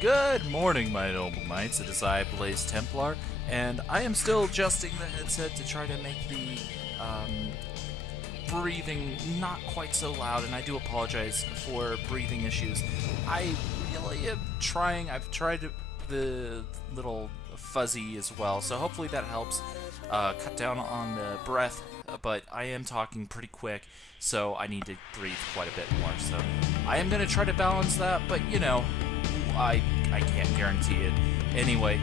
Good morning, my noble knights. It is I, Blaze Templar, and I am still adjusting the headset to try to make the breathing not quite so loud, and I do apologize for breathing issues. I really am trying. I've tried the little fuzzy as well, so hopefully that helps cut down on the breath, but I am talking pretty quick, so I need to breathe quite a bit more. So I am going to try to balance that, but you know, I can't guarantee it. Anyway,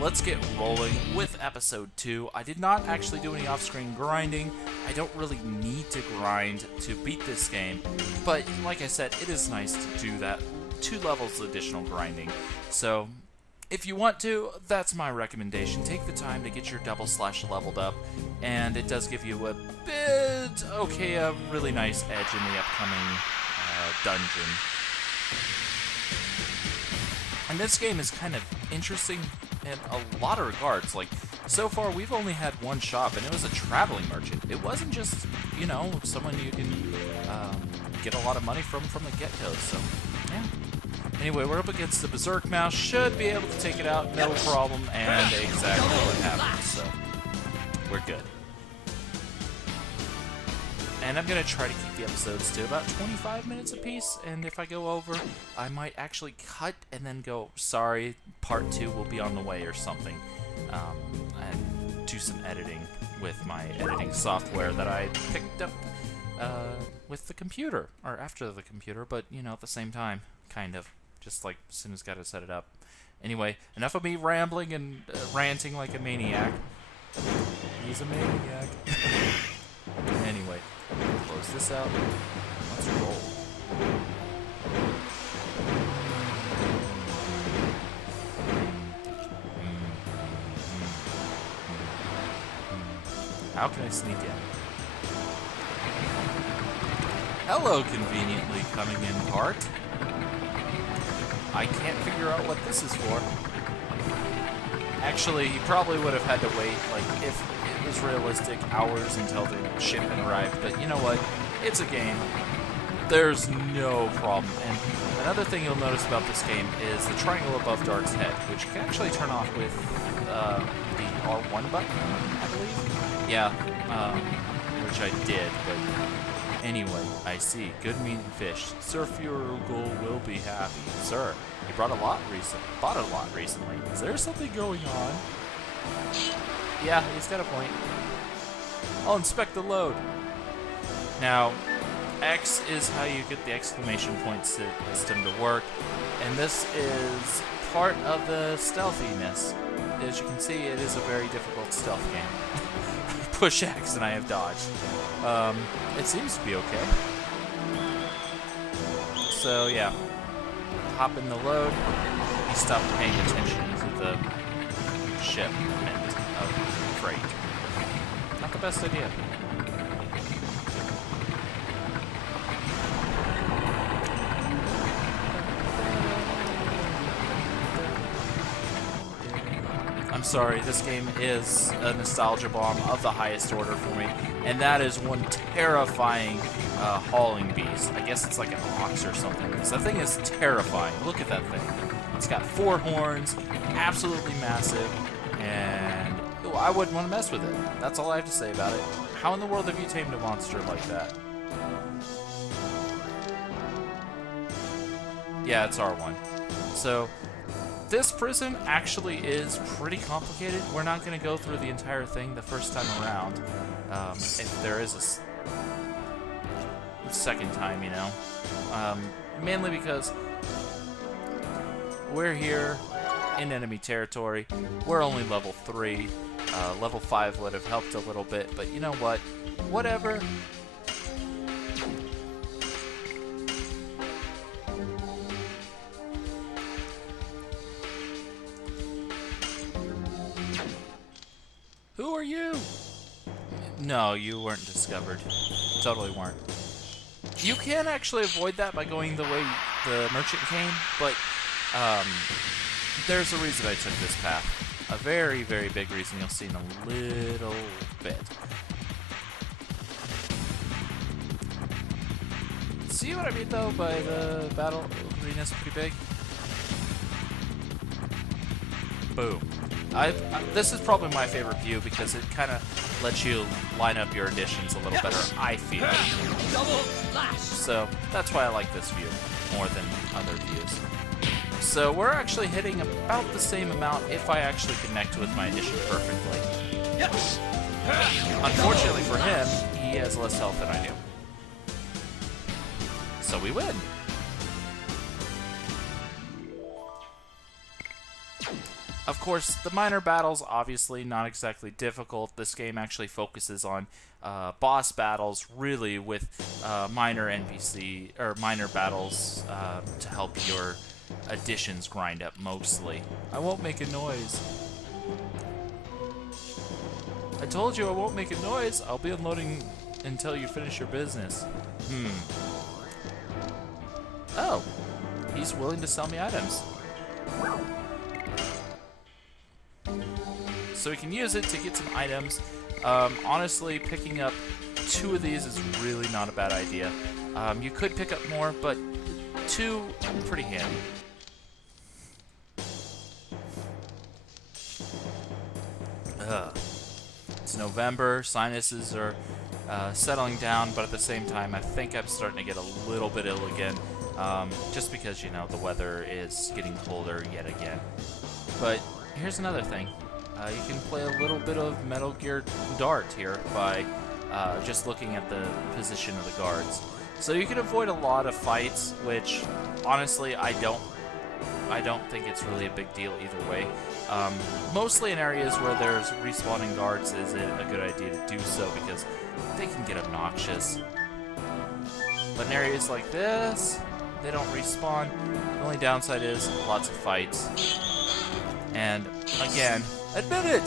let's get rolling with episode 2. I did not actually do any off-screen grinding. I don't really need to grind to beat this game, but like I said, it is nice to do that. 2 levels additional grinding. So if you want to, that's my recommendation. Take the time to get your double slash leveled up, and it does give you a bit, a really nice edge in the upcoming dungeon. And this game is kind of interesting in a lot of regards. Like, so far we've only had one shop, and it was a traveling merchant. It wasn't just, you know, someone you can get a lot of money from the get-go, so, yeah. Anyway, we're up against the Berserk Mouse. Should be able to take it out, no problem, and exactly what happened, so we're good. And I'm going to try to keep the episodes to about 25 minutes apiece, and if I go over, I might actually cut and then go, sorry, part 2 will be on the way or something, and do some editing with my editing software that I picked up with the computer, or after the computer, but, you know, at the same time, kind of, just like as soon as I got to set it up. Anyway, enough of me rambling and ranting like a maniac. He's a maniac. Anyway, close this out. Let's roll. How can I sneak in? Hello, conveniently coming in cart. I can't figure out what this is for. Actually, he probably would have had to wait, like, if it was realistic, hours until the shipment arrived. But you know what? It's a game. There's no problem. And another thing you'll notice about this game is the triangle above Dark's head, which you can actually turn off with the R1 button, I believe. Yeah, which I did, but anyway, I see. Good meat and fish. Sir Frugal will be happy. Sir, you bought a lot recently. Is there something going on? Yeah, he's got a point. I'll inspect the load. Now, X is how you get the exclamation point system to work, and this is part of the stealthiness. As you can see, it is a very difficult stealth game. Push X and I have dodged. It seems to be okay. So yeah, hop in the load. He stopped paying attention to the shipment of freight. Not the best idea. I'm sorry, this game is a nostalgia bomb of the highest order for me, and that is one terrifying hauling beast. I guess it's like an ox or something. So that thing is terrifying. Look at that thing. It's got 4 horns, absolutely massive, and I wouldn't want to mess with it. That's all I have to say about it. How in the world have you tamed a monster like that? Yeah, it's R1. So this prison actually is pretty complicated. We're not going to go through the entire thing the first time around. If there is a second time, you know. Mainly because we're here in enemy territory. We're only level 3. Level 5 would have helped a little bit, but you know what? Whatever. Who are you? No, you weren't discovered. Totally weren't. You can actually avoid that by going the way the merchant came, but there's a reason I took this path. A very, very big reason you'll see in a little bit. See what I mean, though, by the battle arena's pretty big? Boom. This is probably my favorite view because it kind of lets you line up your additions a little better, I feel. So that's why I like this view more than other views. So we're actually hitting about the same amount if I actually connect with my addition perfectly. Unfortunately for him, he has less health than I do. So we win. Of course, the minor battles, obviously not exactly difficult. This game actually focuses on boss battles, really, with minor NPC, or minor battles to help your additions grind up mostly. I won't make a noise. I told you I won't make a noise. I'll be unloading until you finish your business. Oh, he's willing to sell me items. So we can use it to get some items. Honestly, picking up 2 of these is really not a bad idea. You could pick up more, but 2 pretty handy. It's November, sinuses are settling down, but at the same time, I think I'm starting to get a little bit ill again, just because, you know, the weather is getting colder yet again. But here's another thing. You can play a little bit of Metal Gear Dart here by just looking at the position of the guards. So you can avoid a lot of fights, which, honestly, I don't think it's really a big deal either way. Mostly in areas where there's respawning guards is it a good idea to do so because they can get obnoxious. But in areas like this, they don't respawn. The only downside is lots of fights. And again, admit it!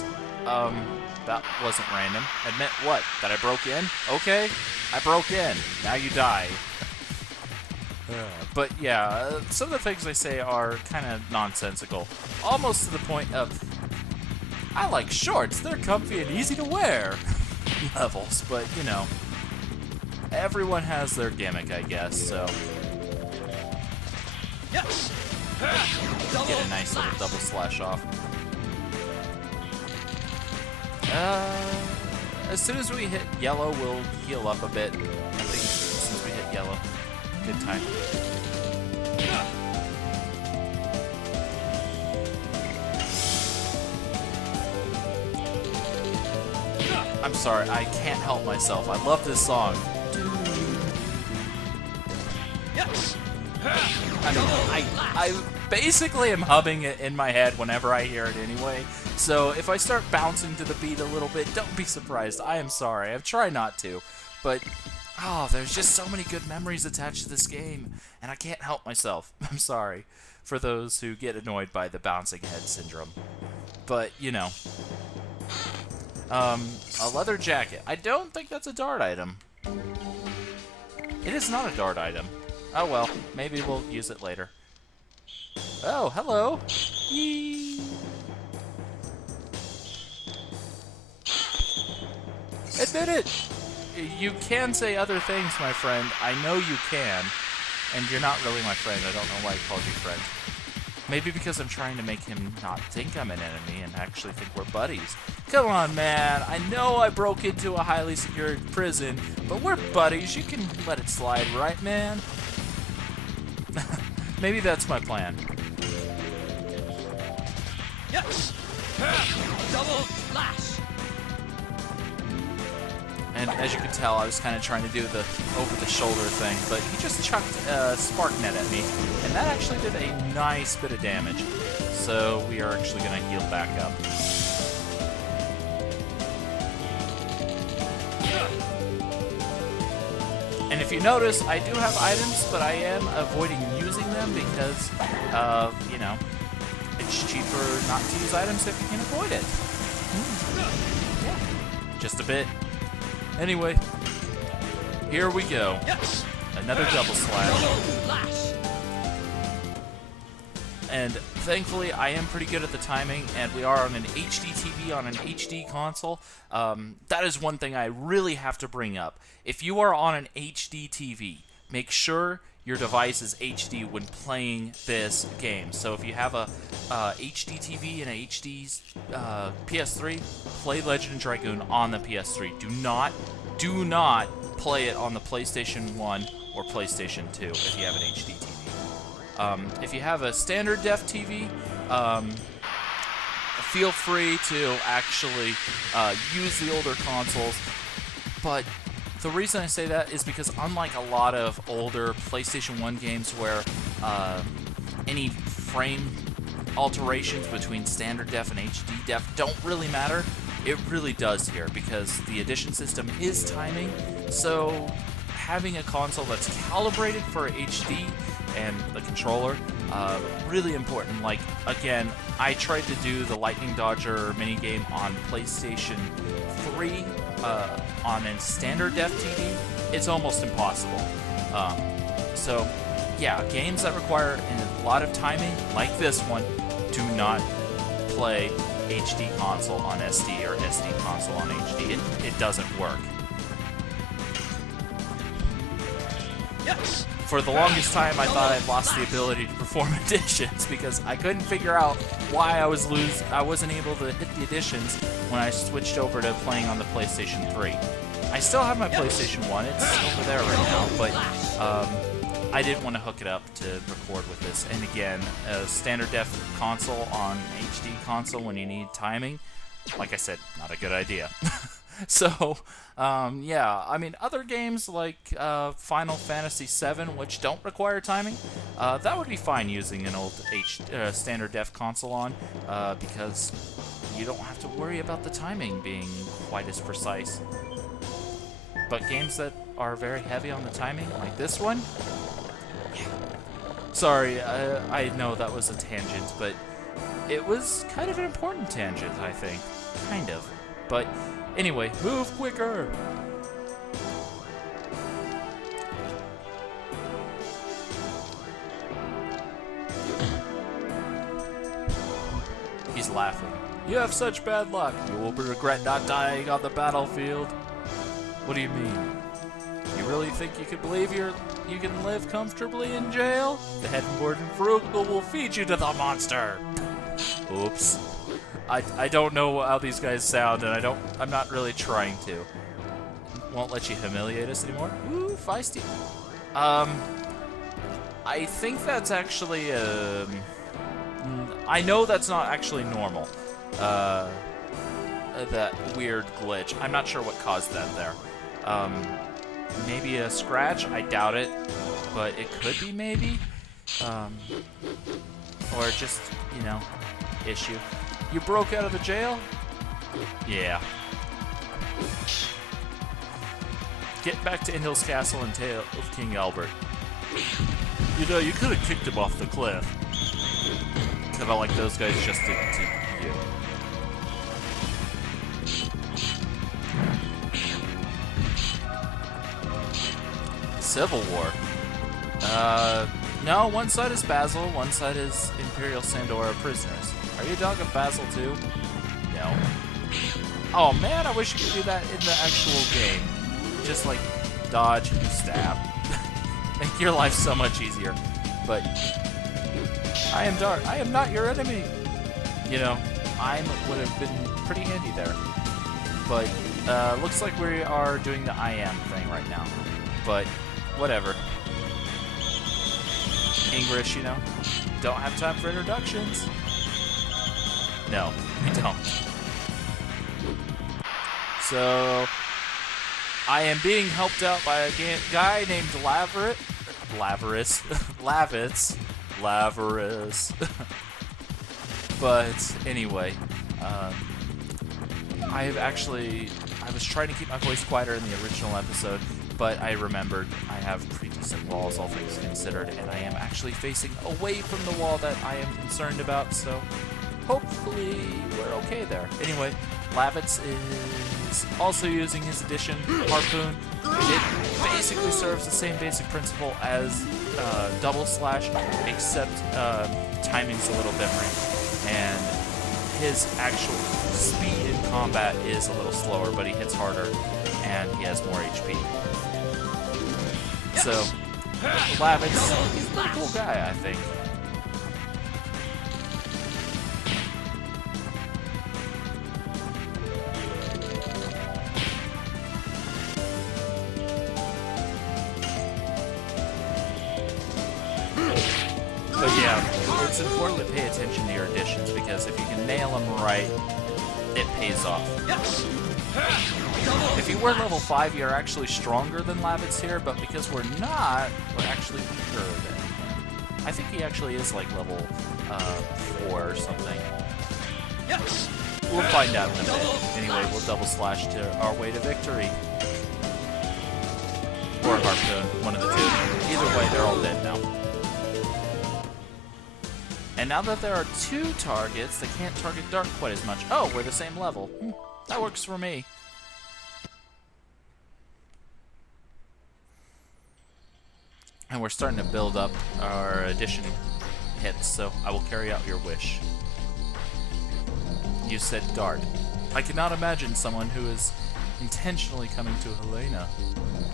That wasn't random. Admit what? That I broke in? Okay, I broke in. Now you die. But yeah, some of the things they say are kind of nonsensical. Almost to the point of, I like shorts, they're comfy and easy to wear levels, but you know, everyone has their gimmick, I guess, so. Get a nice little double slash off. As soon as we hit yellow, we'll heal up a bit. I think as soon as we hit yellow. Good time. I'm sorry, I can't help myself. I love this song. I mean, I basically am humming it in my head whenever I hear it anyway. So if I start bouncing to the beat a little bit, don't be surprised. I am sorry. I've tried not to, but oh, there's just so many good memories attached to this game, and I can't help myself. I'm sorry for those who get annoyed by the bouncing head syndrome. But, you know. A leather jacket. I don't think that's a dart item. It is not a dart item. Oh well, maybe we'll use it later. Oh, hello. Yee. Admit it! You can say other things, my friend. I know you can. And you're not really my friend. I don't know why I called you friend. Maybe because I'm trying to make him not think I'm an enemy and actually think we're buddies. Come on, man. I know I broke into a highly secured prison, but we're buddies. You can let it slide, right, man? Maybe that's my plan. Yes! Double flash! And as you can tell, I was kind of trying to do the over-the-shoulder thing, but he just chucked a spark net at me, and that actually did a nice bit of damage. So we are actually going to heal back up. And if you notice, I do have items, but I am avoiding using them because, you know, it's cheaper not to use items if you can avoid it. Yeah, just a bit. Anyway, here we go. Yes. Another double slash. And thankfully, I am pretty good at the timing, and we are on an HD TV on an HD console. That is one thing I really have to bring up. If you are on an HD TV, make sure your device is HD when playing this game. So if you have a HD TV and a HD PS3, play Legend of Dragoon on the PS3. Do not play it on the PlayStation 1 or PlayStation 2 if you have an HD TV. If you have a standard def TV, feel free to actually use the older consoles, but the reason I say that is because unlike a lot of older PlayStation 1 games where any frame alterations between standard def and HD def don't really matter, it really does here because the edition system is timing, so having a console that's calibrated for HD and the controller, really important. Like, again, I tried to do the Lightning Dodger minigame on PlayStation 3 on a standard def TV. It's almost impossible. So, yeah, games that require a lot of timing, like this one, do not play HD console on SD or SD console on HD. It doesn't work. Yes. For the longest time, I thought I'd lost the ability to perform additions because I couldn't figure out why I wasn't able to hit the additions when I switched over to playing on the PlayStation 3. I still have my PlayStation 1, it's over there right now, but I didn't want to hook it up to record with this. And again, a standard def console on HD console when you need timing, like I said, not a good idea. So, yeah, I mean, other games like Final Fantasy VII, which don't require timing, that would be fine using an old standard def console on, because you don't have to worry about the timing being quite as precise. But games that are very heavy on the timing, like this one, yeah. Sorry, I know that was a tangent, but it was kind of an important tangent, I think. Kind of. But anyway, move quicker! He's laughing. You have such bad luck. You will regret not dying on the battlefield. What do you mean? You really think you can believe you can live comfortably in jail? The head warden Frugal will feed you to the monster. Oops. I don't know how these guys sound, and I'm not really trying to. Won't let you humiliate us anymore. Ooh, feisty. I think that's actually I know that's not actually normal. That weird glitch. I'm not sure what caused that there. Maybe a scratch? I doubt it, but it could be maybe. Or just, you know, issue. You broke out of the jail? Yeah. Get back to Indel's castle and tale of King Albert. You know, you could have kicked him off the cliff. Kind of like those guys just did to you. Civil War. No, one side is Basil, one side is Imperial Sandora prisoners. Are you a dog of Basil too? No. Oh man, I wish you could do that in the actual game. Just like dodge and stab. Make your life so much easier. But I am dark. I am not your enemy. You know, I would have been pretty handy there. But looks like we are doing the I am thing right now. But whatever. English, you know, don't have time for introductions. No, we don't. So, I am being helped out by a guy named Lavitz. But anyway, I was trying to keep my voice quieter in the original episode, but I remembered I have pretty decent walls, all things considered, and I am actually facing away from the wall that I am concerned about, so hopefully we're okay there. Anyway, Lavitz is also using his addition, Harpoon. It basically serves the same basic principle as Double Slash, except timing's a little different, and his actual speed in combat is a little slower, but he hits harder, and he has more HP. So, Lavitz, he's a pretty cool guy, I think. But yeah, it's important to pay attention to your additions because if you can nail them right, it pays off. Yes. If you were level 5, you're actually stronger than Lavitz here, but because we're not, we're actually weaker than him. I think he actually is like level 4 or something. Yes. We'll find out in a bit. Anyway, we'll double slash to our way to victory. Or Harpoon, one of the two. Either way, they're all dead now. And now that there are 2 targets, they can't target Dark quite as much. Oh, we're the same level. That works for me. And we're starting to build up our addition hits, so I will carry out your wish. You said Dart. I cannot imagine someone who is intentionally coming to Helena.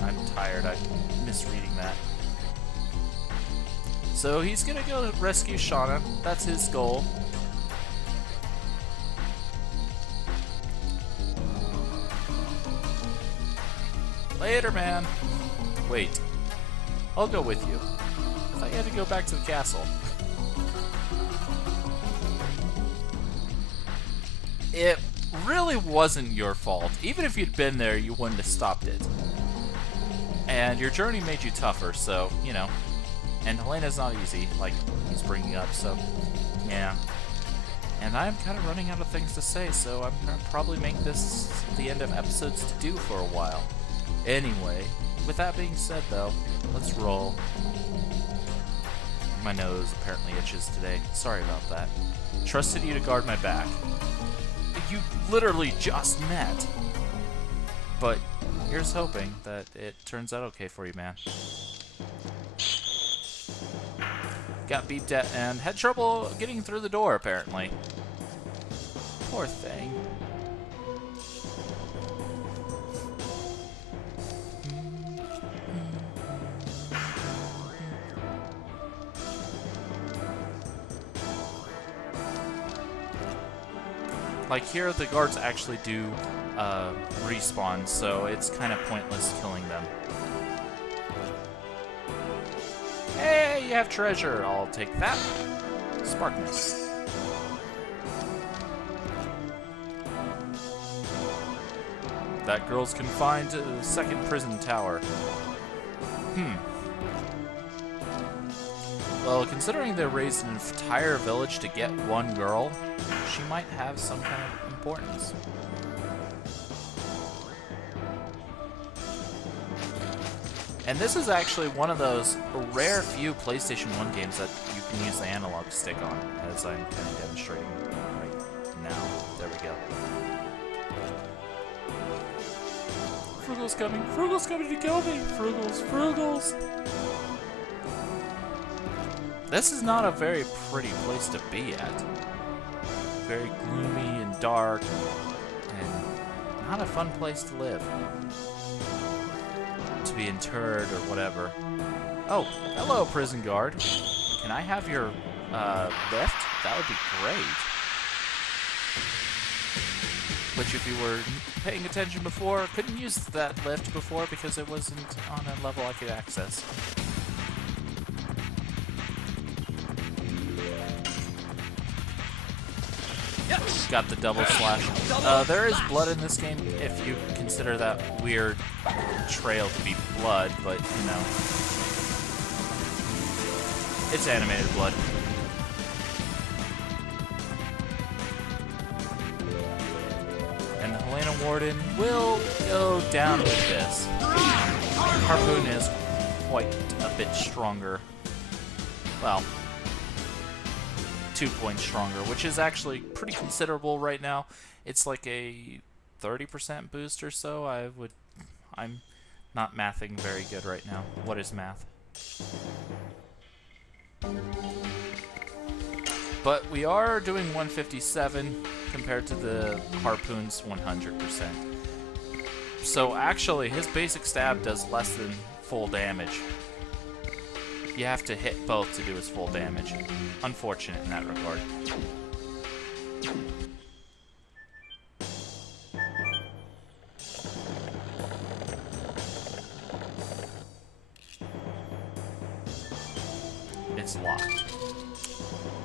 I'm tired, I'm misreading that. So he's gonna go rescue Shauna. That's his goal. Later, man. Wait. I'll go with you. I thought you had to go back to the castle. It really wasn't your fault. Even if you'd been there, you wouldn't have stopped it. And your journey made you tougher, so, you know. And Helena's not easy, like he's bringing up, so, yeah. And I'm kind of running out of things to say, so I'm going to probably make this the end of episodes to do for a while. Anyway, with that being said, though, let's roll. My nose apparently itches today. Sorry about that. Trusted you to guard my back. You literally just met. But here's hoping that it turns out okay for you, man. Got beeped at and had trouble getting through the door, apparently. Poor thing. Like here, the guards actually do respawn, so it's kind of pointless killing them. Hey, you have treasure. I'll take that. Sparkness. That girl's confined to the second prison tower. Well, considering they raised an entire village to get one girl, she might have some kind of importance. And this is actually one of those rare few PlayStation 1 games that you can use the analog stick on, as I'm kind of demonstrating right now. There we go. Frugal's coming! Frugal's coming to kill me! Frugals! Frugals! This is not a very pretty place to be at. Very gloomy and dark, and not a fun place to live. To be interred or whatever. Oh, hello, prison guard. Can I have your lift? That would be great. Which, if you were paying attention before, couldn't use that lift before because it wasn't on a level I could access. Yes. Got the double slash. There is blood in this game if you consider that weird trail to be blood, but you know, it's animated blood. And the Helena Warden will go down with this. Harpoon is quite a bit stronger. Well, 2 points stronger, which is actually pretty considerable right now. It's like a 30% boost or so. I'm not mathing very good right now. What is math? But we are doing 157 compared to the Harpoon's 100%. So actually, his basic stab does less than full damage. you have to hit both to do his full damage. Unfortunate in that regard. It's locked.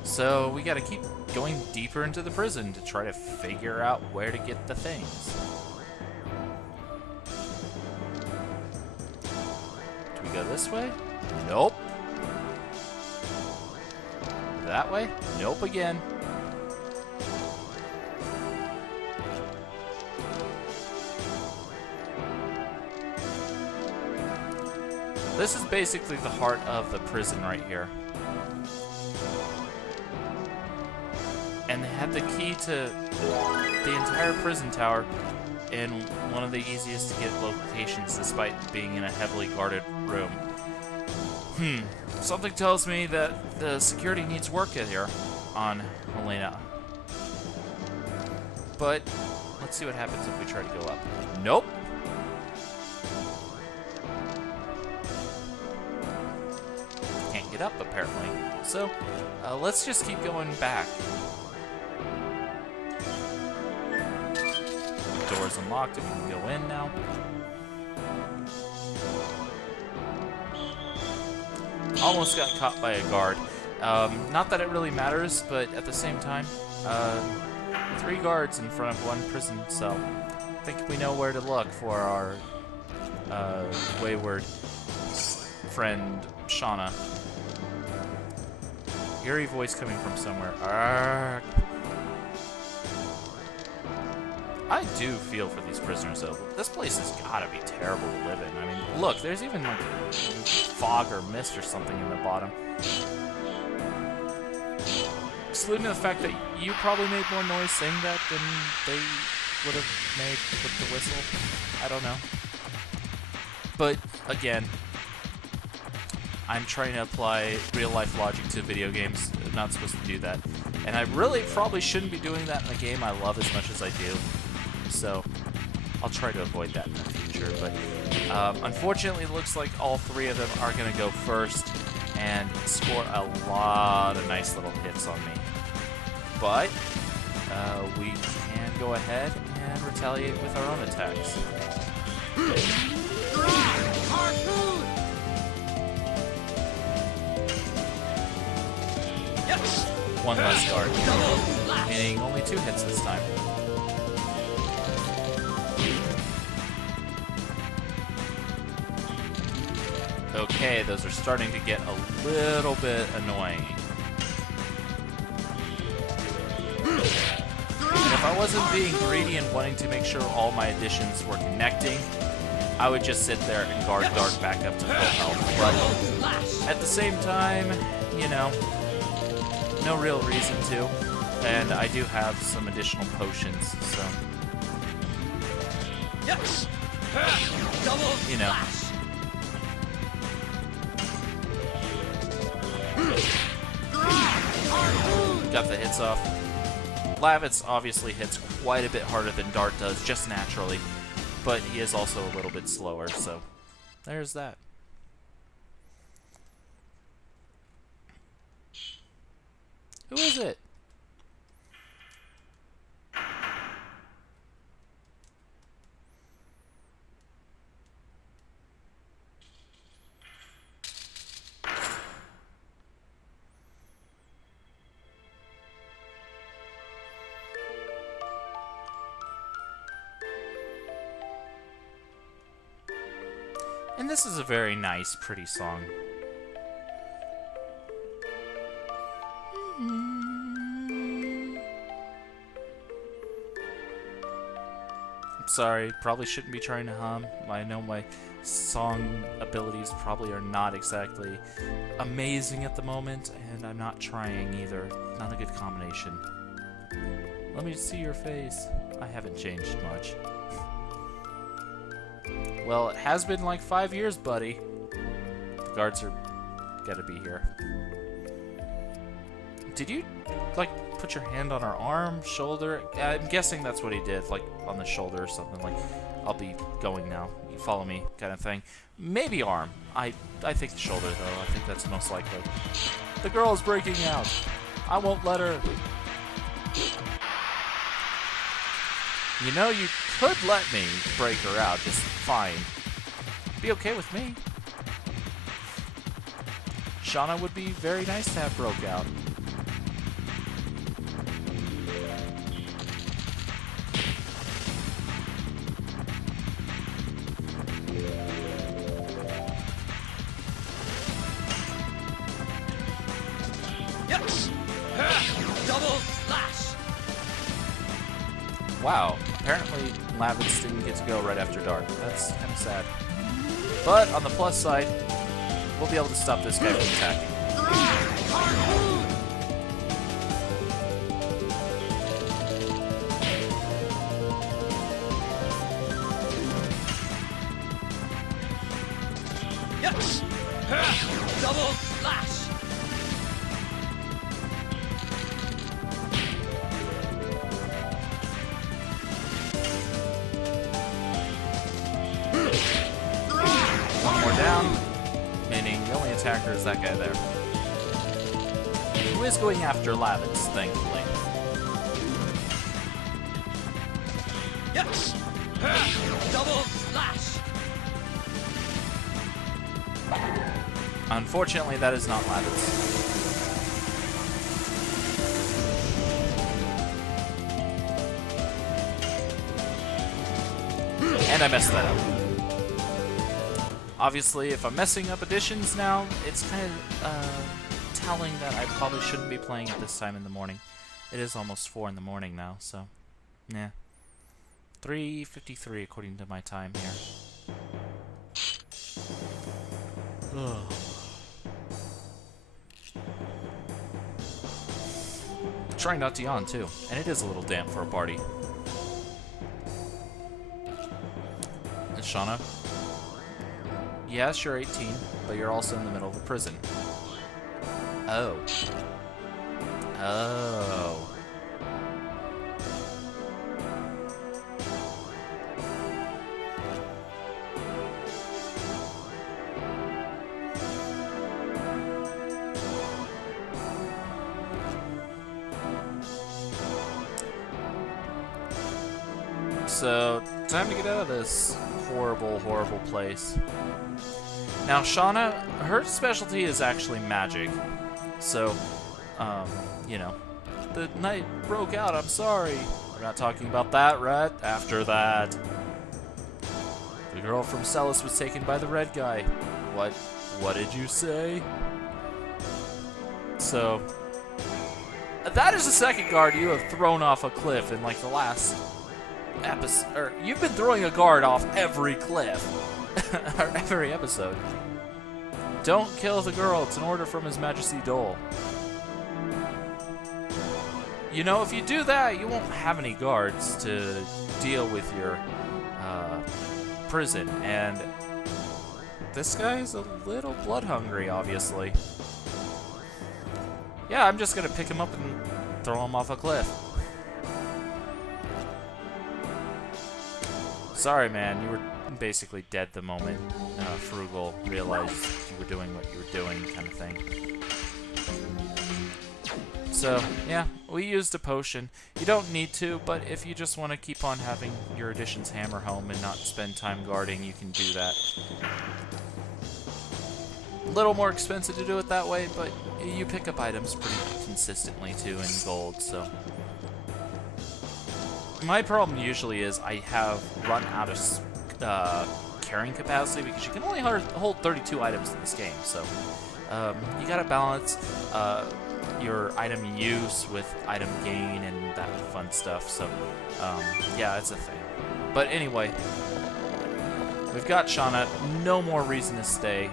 So we gotta keep going deeper into the prison to try to figure out where to get the things. Do we go this way? Nope. That way? Nope again. This is basically the heart of the prison right here. And they had the key to the entire prison tower in one of the easiest to get locations despite being in a heavily guarded room. Something tells me that the security needs work in here on Helena. But let's see what happens if we try to go up. Nope. Can't get up apparently. So let's just keep going back. Door's unlocked and we can go in now. Almost got caught by a guard. Not that it really matters, but at the same time, 3 guards in front of 1 prison cell. I think we know where to look for our wayward friend, Shauna. Eerie voice coming from somewhere. Arrgh. I do feel for these prisoners, though. This place has got to be terrible to live in. I mean, look, there's even like fog or mist or something in the bottom. Excluding the fact that you probably made more noise saying that than they would have made with the whistle. I don't know. But, again, I'm trying to apply real-life logic to video games. I'm not supposed to do that. And I really probably shouldn't be doing that in a game I love as much as I do. So, I'll try to avoid that in the future. But, unfortunately, it looks like all 3 of them are going to go first and score a lot of nice little hits on me. But, we can go ahead and retaliate with our own attacks. Harpoon! Yes! 1 less guard, meaning only 2 hits this time. Okay, those are starting to get a little bit annoying. And if I wasn't being greedy and wanting to make sure all my additions were connecting, I would just sit there and guard back up to full health. But at the same time, you know, no real reason to. And I do have some additional potions, so... Yes! Double you know. Got the hits off. Lavitz obviously hits quite a bit harder than Dart does, just naturally. But he is also a little bit slower, so there's that. Who is it? And this is a very nice, pretty song. I'm sorry, probably shouldn't be trying to hum. I know my song abilities probably are not exactly amazing at the moment, and I'm not trying either. Not a good combination. Let me see your face. I haven't changed much. Well, it has been like 5 years, buddy. The guards are gotta be here. Did you, like, put your hand on her arm, shoulder? I'm guessing that's what he did, like, on the shoulder or something. Like, I'll be going now. You follow me, kind of thing. Maybe arm. I think the shoulder, though. I think that's most likely. The girl is breaking out. I won't let her. You know, you could let me break her out just fine. Be okay with me. Shauna would be very nice to have broke out. Yes! Double slash! Wow, apparently Lavitz didn't get to go right after dark. That's kind of sad. But on the plus side, we'll be able to stop this guy from attacking. Harpoon! Yes! Double slash! One more down, meaning the only attacker is that guy there. Who is going after Lavitz, thankfully. Yes! Double slash! Unfortunately, that is not Lavitz. And I messed that up. Obviously, if I'm messing up additions now, it's kind of telling that I probably shouldn't be playing at this time in the morning. It is almost 4 in the morning now, so yeah. 3:53 according to my time here. Ugh. Trying not to yawn too, and it is a little damp for a party. And Shauna? Yes, you're 18, but you're also in the middle of a prison. Oh. Oh. So, time to get out of this horrible, horrible place. Now, Shauna, her specialty is actually magic. So, you know, the night broke out, I'm sorry. We're not talking about that, right? After that. The girl from Celis was taken by the red guy. What did you say? So, that is the second guard you have thrown off a cliff in, like, the last episode. Or, you've been throwing a guard off every cliff. Or every episode. Don't kill the girl. It's an order from His Majesty Dole. You know, if you do that, you won't have any guards to deal with your prison. And this guy's a little blood hungry, obviously. Yeah, I'm just gonna pick him up and throw him off a cliff. Sorry, man. You were basically dead the moment Frugal realized you were doing what you were doing, kind of thing. So, yeah, we used a potion. You don't need to, but if you just want to keep on having your additions hammer home and not spend time guarding, you can do that. A little more expensive to do it that way, but you pick up items pretty consistently, too, in gold, so... My problem usually is I have run out of carrying capacity because you can only hold 32 items in this game. So you gotta balance your item use with item gain and that fun stuff. So yeah, it's a thing. But anyway, we've got Shauna. No more reason to stay.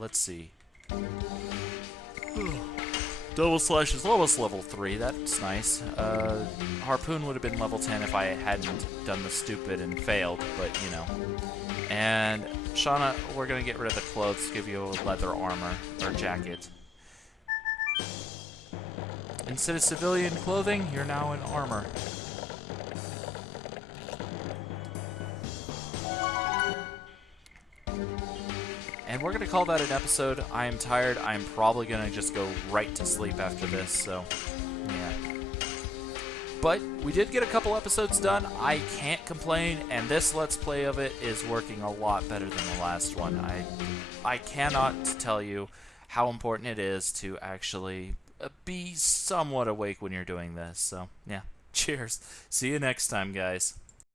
Let's see. Double Slash is almost level 3, that's nice. Harpoon would have been level 10 if I hadn't done the stupid and failed, but you know. And Shauna, we're gonna get rid of the clothes, give you a leather armor, or jacket. Instead of civilian clothing, you're now in armor. And we're going to call that an episode. I am tired. I'm probably going to just go right to sleep after this, so yeah. But we did get a couple episodes done. I can't complain, and this Let's Play of it is working a lot better than the last one. I cannot tell you how important it is to actually be somewhat awake when you're doing this. So, yeah. Cheers. See you next time, guys.